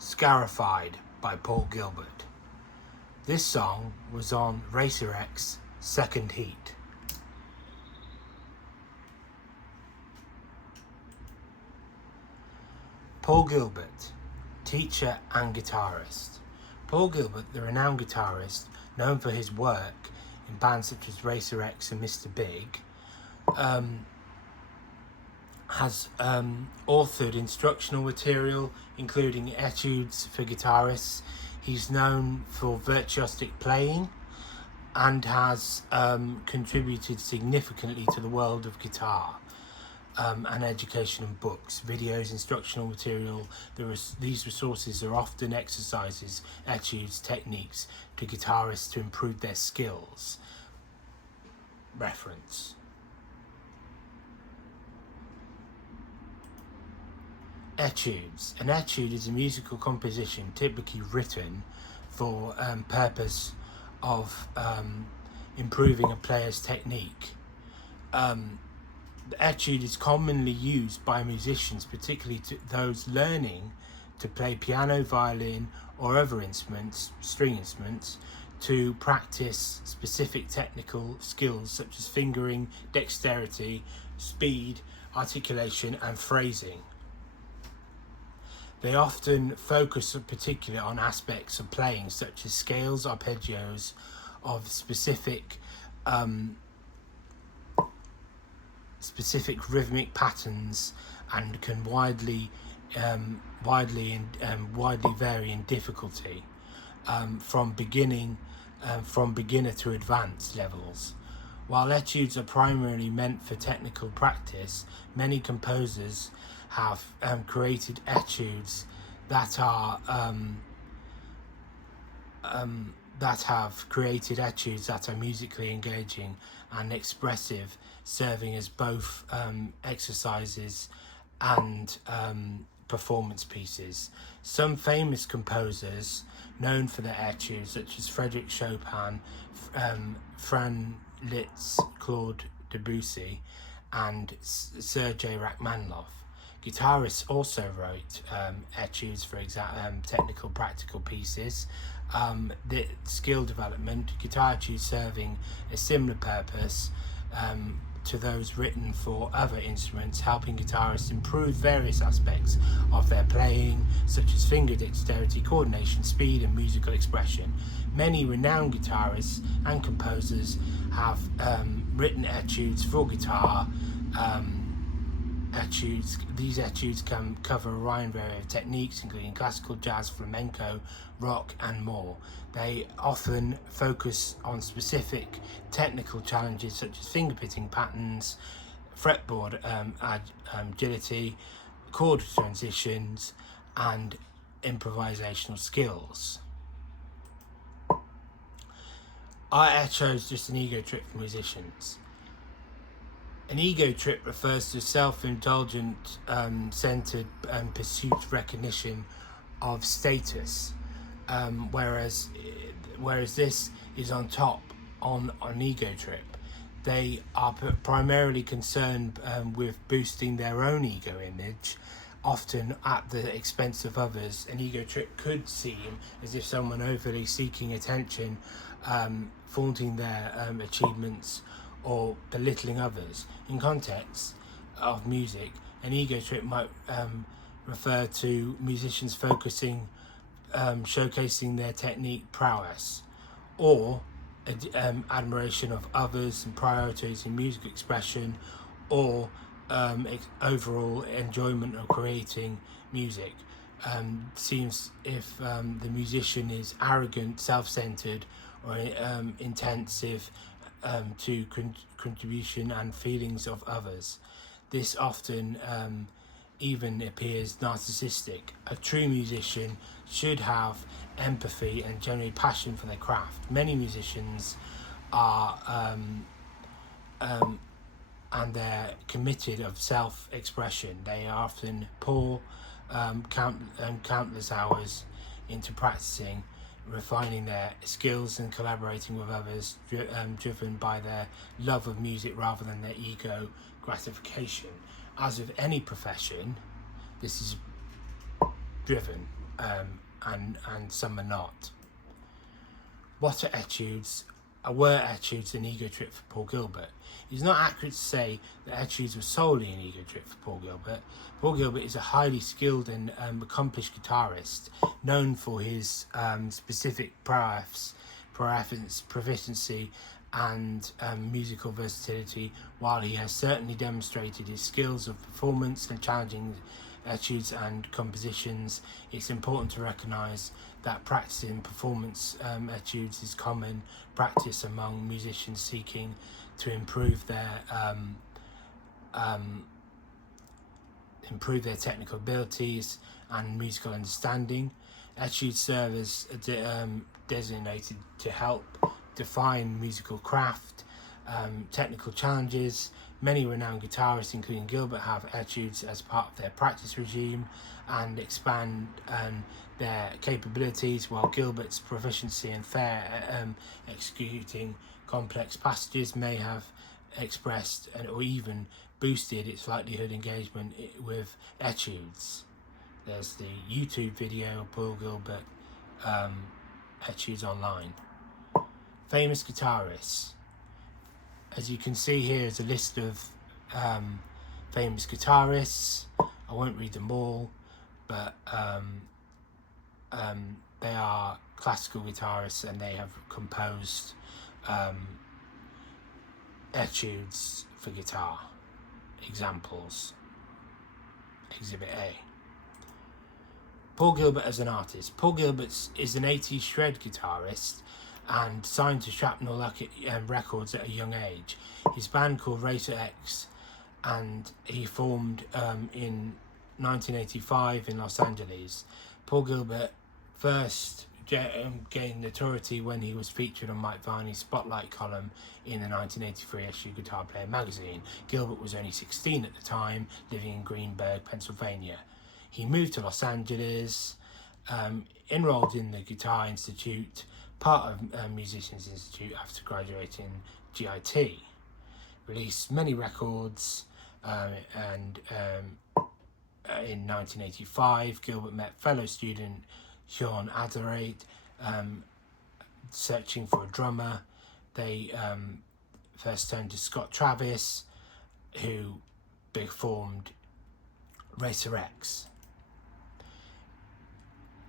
Scarified by Paul Gilbert. This song was on Racer X's Second Heat. Paul Gilbert, teacher and guitarist. Paul Gilbert, the renowned guitarist, known for his work in bands such as Racer X and Mr. Big, has authored instructional material including etudes for guitarists. He's known for virtuosic playing and has contributed significantly to the world of guitar and education and books, videos, instructional material. These resources are often exercises, etudes, techniques to guitarists to improve their skills. Reference. Etudes. An etude is a musical composition typically written for purpose of improving a player's technique. The etude is commonly used by musicians, particularly to those learning to play piano, violin or other instruments, string instruments, to practice specific technical skills such as fingering, dexterity, speed, articulation and phrasing. They often focus particularly on aspects of playing such as scales, arpeggios of specific rhythmic patterns, and can widely vary in difficulty from beginner to advanced levels. While etudes are primarily meant for technical practice, many composers have created etudes that are musically engaging and expressive, serving as both exercises and performance pieces. Some famous composers known for their etudes, such as Frédéric Chopin, Franz Liszt, Claude Debussy, and Sergei Rachmaninoff. Guitarists also wrote etudes for technical practical pieces. The skill development, guitar etudes serving a similar purpose to those written for other instruments, helping guitarists improve various aspects of their playing, such as finger dexterity, coordination, speed and musical expression. Many renowned guitarists and composers have written etudes for guitar. These etudes can cover a wide variety of techniques, including classical, jazz, flamenco, rock, and more. They often focus on specific technical challenges such as finger-picking patterns, fretboard agility, chord transitions, and improvisational skills. I chose just an ego trip for musicians. An ego trip refers to self-indulgent, centered pursuit recognition of status, whereas this is on top on an ego trip. They are primarily concerned with boosting their own ego image, often at the expense of others. An ego trip could seem as if someone overly seeking attention, flaunting their achievements, or belittling others. In context of music, an ego trip might refer to musicians showcasing their technique prowess, or admiration of others and prioritizing music expression, or overall enjoyment of creating music. Seems if the musician is arrogant, self-centered, or intensive to contribution and feelings of others. This often even appears narcissistic. A true musician should have empathy and genuine passion for their craft. Many musicians are and they're committed of self-expression. They often pour countless hours into practicing, refining their skills and collaborating with others, driven by their love of music rather than their ego gratification. As with any profession, this is driven and some are not. What are etudes? Were etudes an ego trip for Paul Gilbert? It's not accurate to say that etudes were solely an ego trip for Paul Gilbert. Paul Gilbert is a highly skilled and accomplished guitarist, known for his specific proficiency and musical versatility. While he has certainly demonstrated his skills of performance and challenging etudes and compositions, it's important to recognise that practicing performance etudes is common practice among musicians seeking to improve their technical abilities and musical understanding. Etudes serve as designated to help define musical craft, technical challenges. Many renowned guitarists, including Gilbert, have etudes as part of their practice regime and expand their capabilities, while Gilbert's proficiency and executing complex passages may have expressed or even boosted its likelihood engagement with etudes. There's the YouTube video of Paul Gilbert etudes online. Famous guitarists. As you can see, here is a list of famous guitarists. I won't read them all, but they are classical guitarists and they have composed etudes for guitar. Examples. Exhibit A. Paul Gilbert as an artist. Paul Gilbert is an 80s shred guitarist and signed to Shrapnel Records at a young age. His band called Racer X, and he formed in 1985 in Los Angeles. Paul Gilbert first gained notoriety when he was featured on Mike Varney's Spotlight column in the 1983 issue Guitar Player magazine. Gilbert was only 16 at the time, living in Greenburgh, Pennsylvania. He moved to Los Angeles, enrolled in the Guitar Institute, part of Musicians Institute after graduating GIT. Released many records, and in 1985, Gilbert met fellow student Sean Adderate, searching for a drummer. They first turned to Scott Travis, who formed Racer X.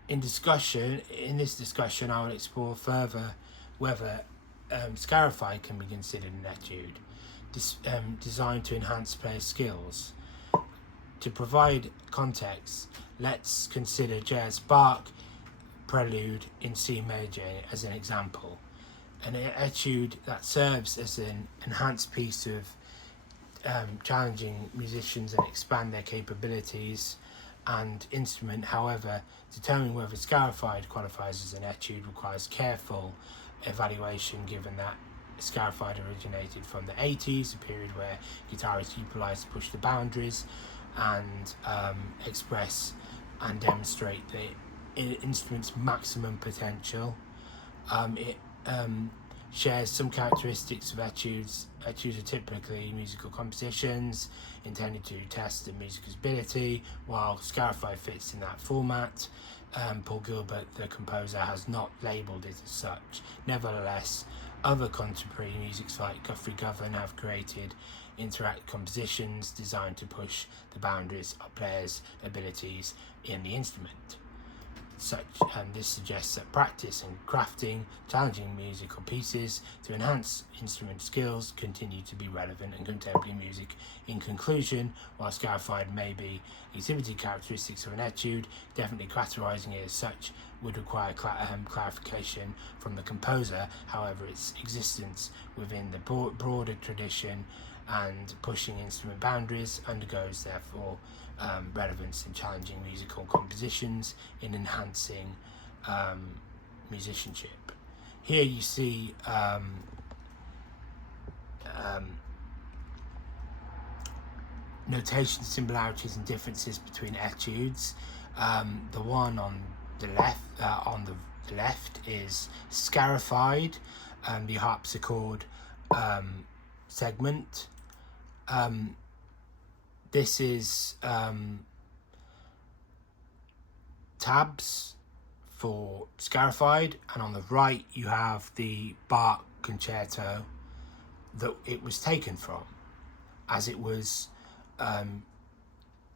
In this discussion, I will explore further whether scarified can be considered an etude, designed to enhance players' skills. To provide context, let's consider J.S. Bach Prelude in C major as an example. An etude that serves as an enhanced piece of challenging musicians and expand their capabilities and instrument. However, determining whether scarified qualifies as an etude requires careful evaluation, given that scarified originated from the 80s, a period where guitarists utilized to push the boundaries and express and demonstrate the instrument's maximum potential. It shares some characteristics of etudes. Etudes are typically musical compositions intended to test the musicer's ability, while scarified fits in that format. Paul Gilbert, the composer, has not labelled it as such. Nevertheless, other contemporary musics like Guthrie Govan have created interact compositions designed to push the boundaries of players' abilities in the instrument. This suggests that practice and crafting challenging musical pieces to enhance instrument skills continue to be relevant in contemporary music. In conclusion, while scarified may be exhibiting characteristics of an etude, definitely categorizing it as such would require clarification from the composer. However, its existence within the broader tradition and pushing instrument boundaries undergoes therefore relevance in challenging musical compositions in enhancing musicianship. Here you see notation similarities and differences between etudes. The one on the left is scarified, the harpsichord segment. This is tabs for scarified, and on the right you have the Bach concerto that it was taken from, as it was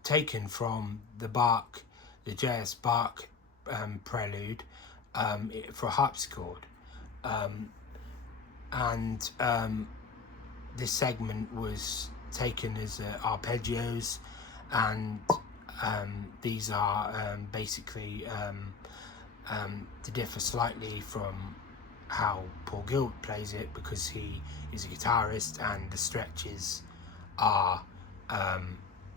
taken from the J.S. Bach prelude for harpsichord, and this segment was taken as arpeggios, and these are basically to differ slightly from how Paul Gilbert plays it, because he is a guitarist and the stretches are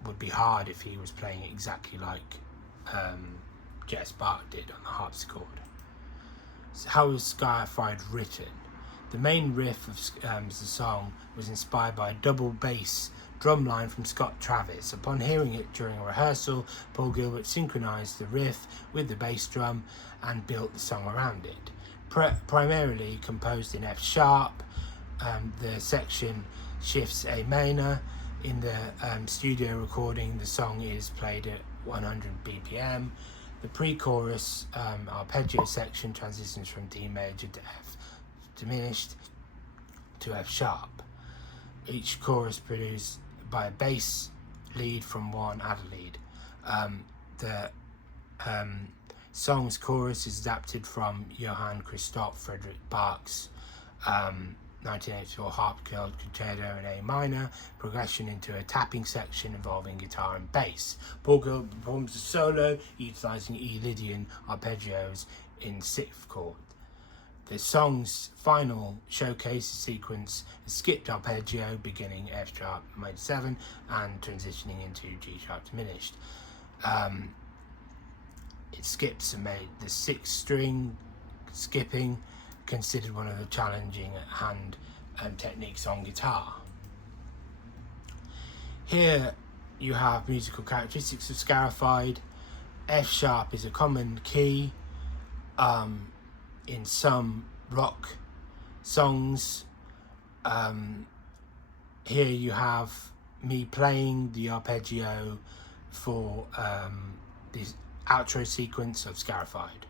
would be hard if he was playing it exactly like J.S. Bach did on the harpsichord. So how was Scarified written? The main riff of the song was inspired by a double bass drum line from Scott Travis. Upon hearing it during a rehearsal, Paul Gilbert synchronized the riff with the bass drum and built the song around it. Primarily composed in F sharp, the section shifts A minor. In the studio recording, the song is played at 100 BPM. The pre-chorus arpeggio section transitions from D major to F diminished to F sharp. Each chorus produced by a bass lead from one adder lead. The song's chorus is adapted from Johann Christoph Friedrich Bach's 1984 harpsichord concerto in A minor, progression into a tapping section involving guitar and bass. Paul Gilbert performs a solo utilizing E-Lydian arpeggios in sixth chord. The song's final showcase sequence is skipped arpeggio beginning F sharp minor 7 and transitioning into G sharp diminished. It skips and made the 6-string skipping considered one of the challenging hand techniques on guitar. Here you have musical characteristics of Scarified. F sharp is a common key in some rock songs. Here you have me playing the arpeggio for the outro sequence of Scarified.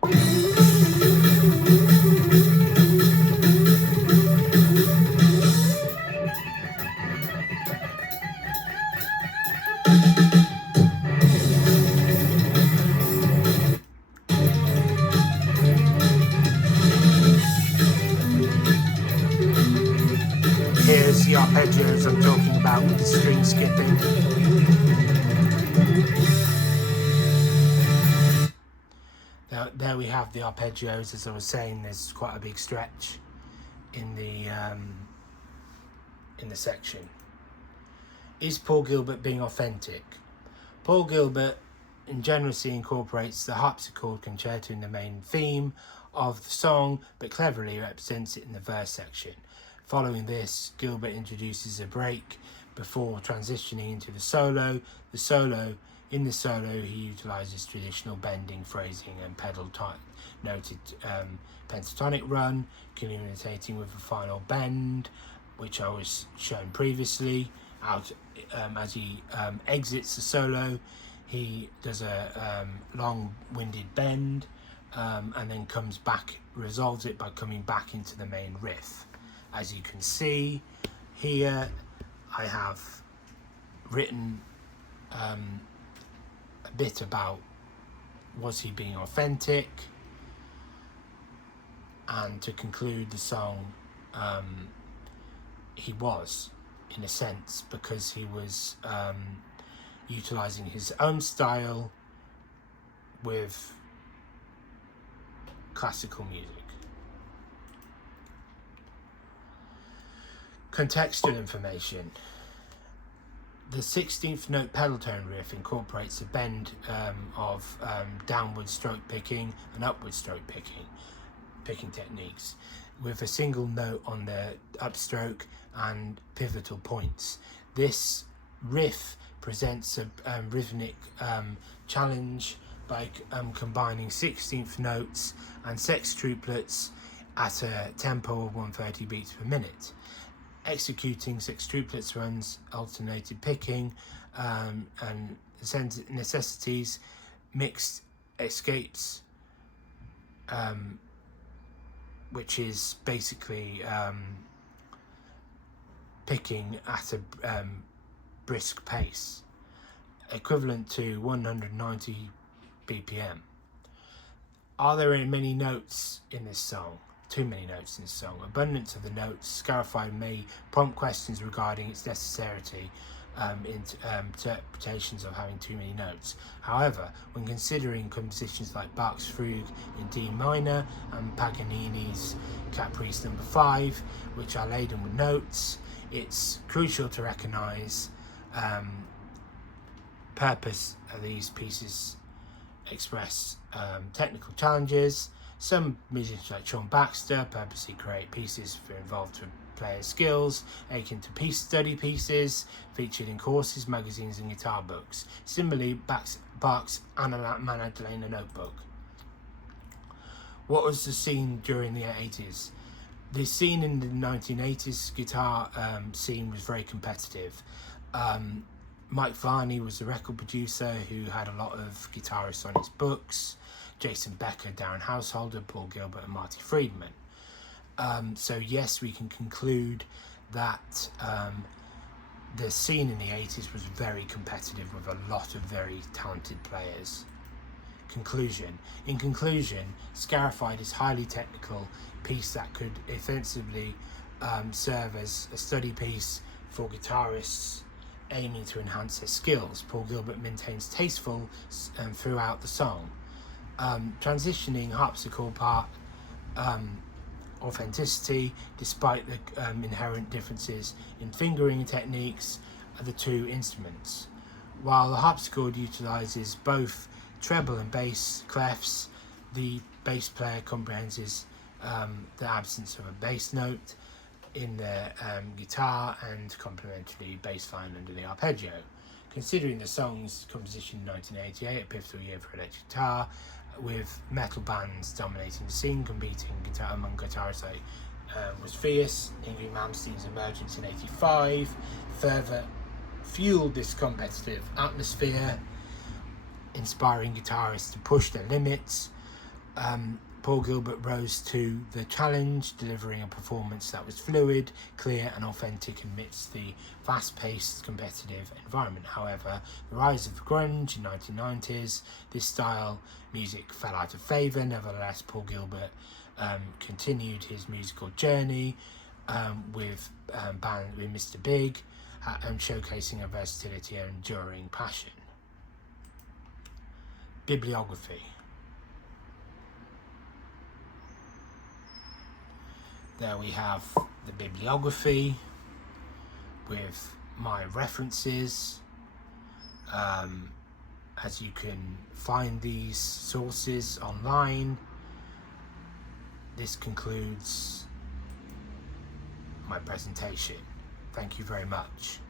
Here's the arpeggios I'm talking about with the string skipping. There we have the arpeggios. As I was saying, there's quite a big stretch in the section. Is Paul Gilbert being authentic? Paul Gilbert generously incorporates the harpsichord concerto in the main theme of the song, but cleverly represents it in the verse section. Following this, Gilbert introduces a break before transitioning into the solo. In the solo, he utilizes traditional bending, phrasing, and pedal-noted pentatonic run, culminating with a final bend, which I was shown previously. As he exits the solo, he does a long-winded bend, and then comes back, resolves it by coming back into the main riff. As you can see here, I have written a bit about was he being authentic, and to conclude the song, he was, in a sense, because he was utilizing his own style with classical music. Contextual information. The 16th note pedal tone riff incorporates a bend of downward stroke picking and upward stroke picking techniques, with a single note on the upstroke and pivotal points. This riff presents a rhythmic challenge by combining 16th notes and sextuplets at a tempo of 130 beats per minute. Executing sextuplets runs alternated picking and necessities mixed escapes, which is basically picking at a brisk pace, equivalent to 190 BPM. Are there many notes in this song? Too many notes in this song. Abundance of the notes, scarified, may prompt questions regarding its necessity, interpretations of having too many notes. However, when considering compositions like Bach's Fugue in D minor and Paganini's Caprice No. 5, which are laden with notes, it's crucial to recognise purpose of these pieces express technical challenges. Some musicians like Sean Baxter purposely create pieces involved with player skills, akin to study pieces featured in courses, magazines and guitar books. Similarly, Bach's Anna Magdalena Notebook. What was the scene during the 80s? The scene in the 1980s guitar scene was very competitive. Mike Varney was the record producer who had a lot of guitarists on his books. Jason Becker, Darren Householder, Paul Gilbert and Marty Friedman. So yes, we can conclude that the scene in the 80s was very competitive with a lot of very talented players. In conclusion, Scarified is a highly technical piece that could offensively serve as a study piece for guitarists aiming to enhance their skills. Paul Gilbert maintains tasteful throughout the song. Transitioning harpsichord part authenticity despite the inherent differences in fingering techniques of the two instruments. While the harpsichord utilises both treble and bass clefs, the bass player comprehends the absence of a bass note in the guitar and complementary bass line under the arpeggio. Considering the song's composition in 1988, a pivotal year for electric guitar, with metal bands dominating the scene, competing among guitarists like was fierce. Ingrid Malmsteen's emergence in 1985 further fueled this competitive atmosphere, inspiring guitarists to push their limits. Paul Gilbert rose to the challenge, delivering a performance that was fluid, clear and authentic amidst the fast-paced competitive environment. However, the rise of grunge in the 1990s, this style music fell out of favour. Nevertheless, Paul Gilbert continued his musical journey with Mr. Big, showcasing a versatility and enduring passion. Bibliography. There we have the bibliography with my references. As you can find these sources online. This concludes my presentation. Thank you very much.